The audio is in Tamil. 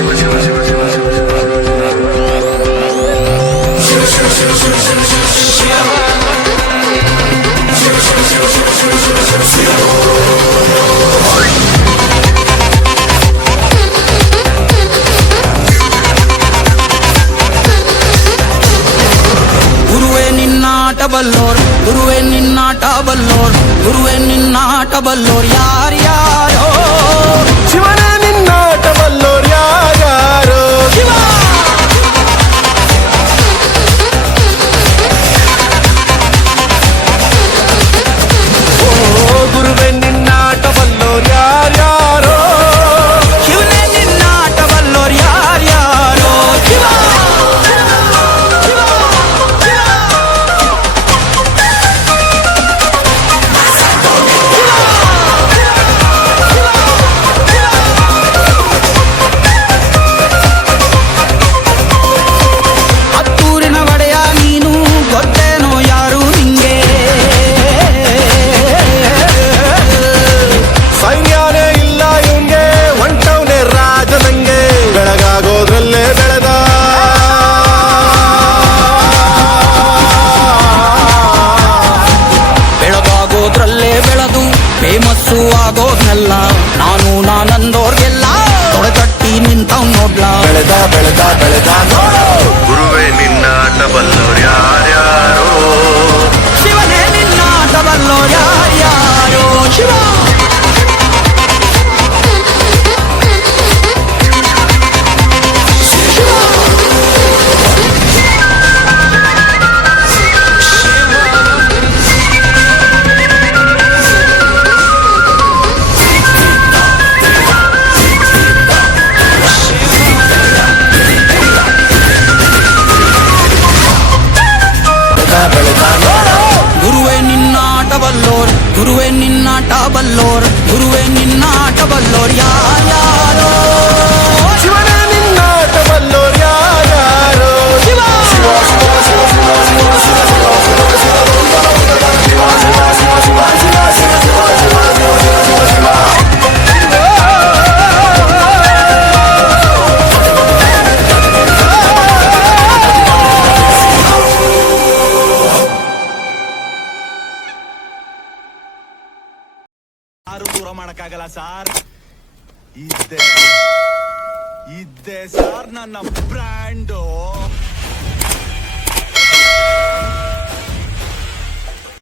குருவே நின்னா டபல்லோர் குருவே நின்னா டபல்லோர் யார் யாரோ ಗುರುವೆ ನಿನ್ನ ಟಬಲ್ಲೋರ ಗುರುವೆ ನಿನ್ನ ಟಬಲ್ಲೋರ ದೂರ ಮಾಡಕ್ಕಾಗಲ್ಲ ಸಾರ್ ಇದ್ದೆ ಇದ್ದೆ ಸಾರ್ ನನ್ನ ಬ್ರ್ಯಾಂಡು